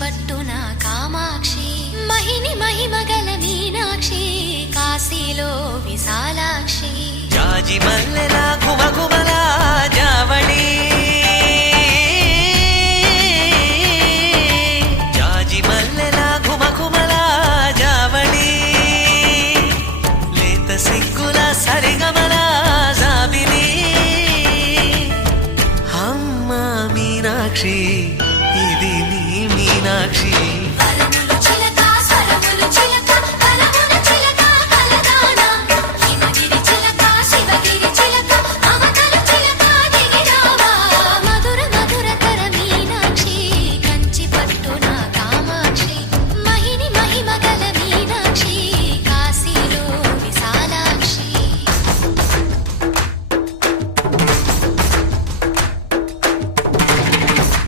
పట్టున కామాక్షి మహిని మహిమగల మీనాక్షి కాశీలో విశాలాక్షి జాజి మల్లెలా ఘుమఘుమలా జావళి జాజి మల్లెలా ఘుమఘుమలా జావళి లేత సిగ్గుల సరిగమల జాబిలి అమ్మ మీనాక్షి ఇది నీ మీనాక్షి